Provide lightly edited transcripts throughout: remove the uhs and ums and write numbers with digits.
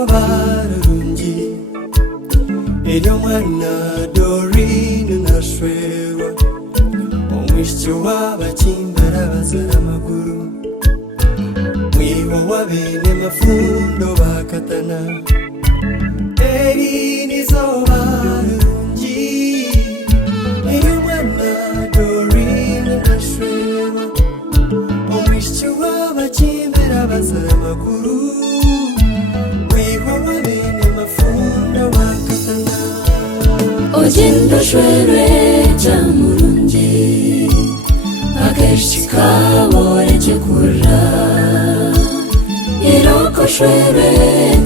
izuba rirungi iryo mwana Dorine nashwerwa umwishyo w'abakimbara bazara amaguru mwiho wa bene mafundo bakatana Dorine izuba rirungi iryo mwana Dorine nashwerwa umwishyo w'abakimbara bazara amaguru Ogendo shwere chamurungi Akeshika bore chekura Iroko shwere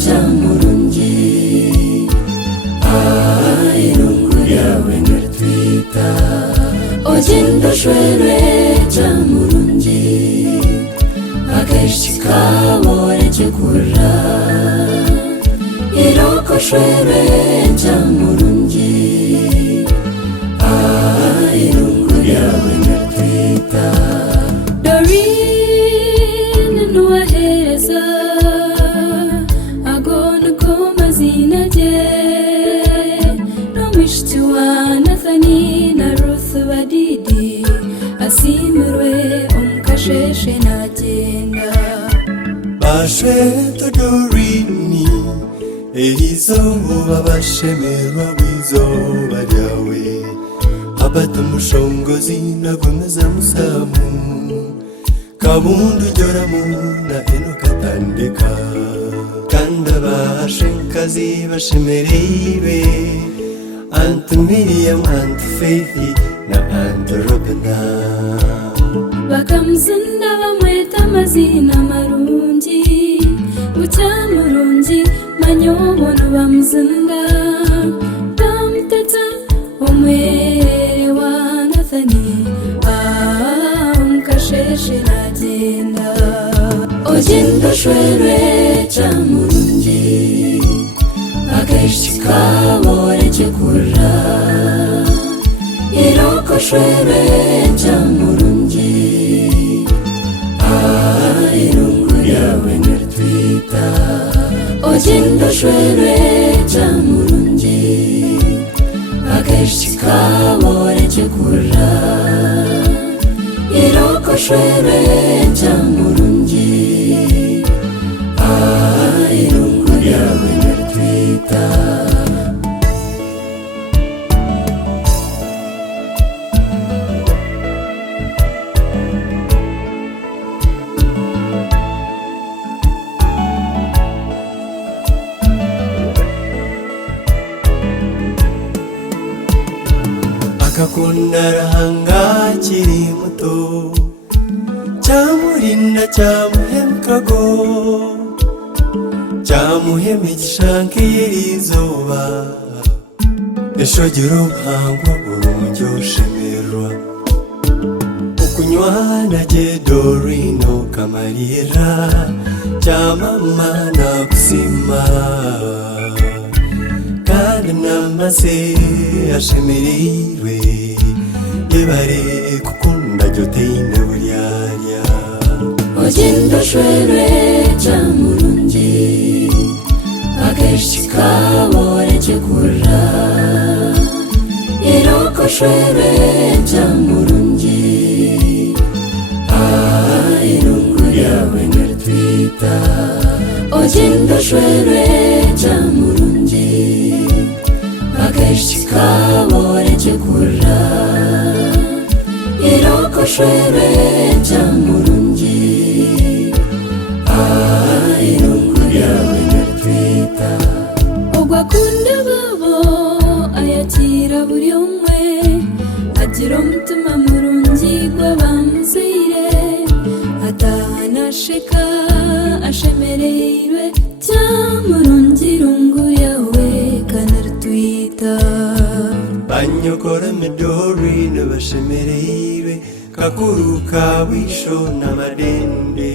chamurungi Irungu yawe ngertwita Ogendo shwere chamurungi Akeshika bore chekura Iroko shwere chamurungi Irungu yawe ngertwita Dorine nuwahereza agona ko mazina je Nomishti wa Nathani na Ruth badidi Asimurwe omkasheshe nagenda Bashweto Dorine izuba bashemerwa wizoba ryawe abata mushongozi nagomeza musamu kabundu joramu na eno katandika kanda bashenkazi bashemereiwe Aunt Miriam, Aunt Faithy na Aunt Robina bakamuzina bamweta amazina marungi bucyamurungi manyobono bamuzinda bamuteta umwere wa Nathani umkasheshe nagenda Ogendo shwere chamurungi Akeshika bore chekura Iroko shwere chamurungi Irungu yawe ngertwita Ogendo shwere chamurungi Akeshika bore chekura Iroko shwere chamurungi Irungu yawe ngertwita akakunda rahanga kiri muto cyamurinda cyamuhemukago cyamuhema igishanke yirizoba eshogera ubuhangwa burungi oshemerwa ukunywana je Dorine kamarira cyamama nakusima kandi namase ashemerirwe yebare kukunda joteine buryarya Ogendo shwere chamurungi Akeshika bore chekura Iroko shwere chamurungi Irungu yawe ngertwita Ogendo shwere chamurungi Akeshika bore chekura Iroko shwere chamurungi Irungu yawe ngertwita ogwakunda babo ayakira buri umwe agira umutima murungi gw'abamuzaire atahana asheka ashemereirwe cyamurungi irungu yawe kanartwita banyokora Dorine bashemereirwe kakuru kabwisho n'amadende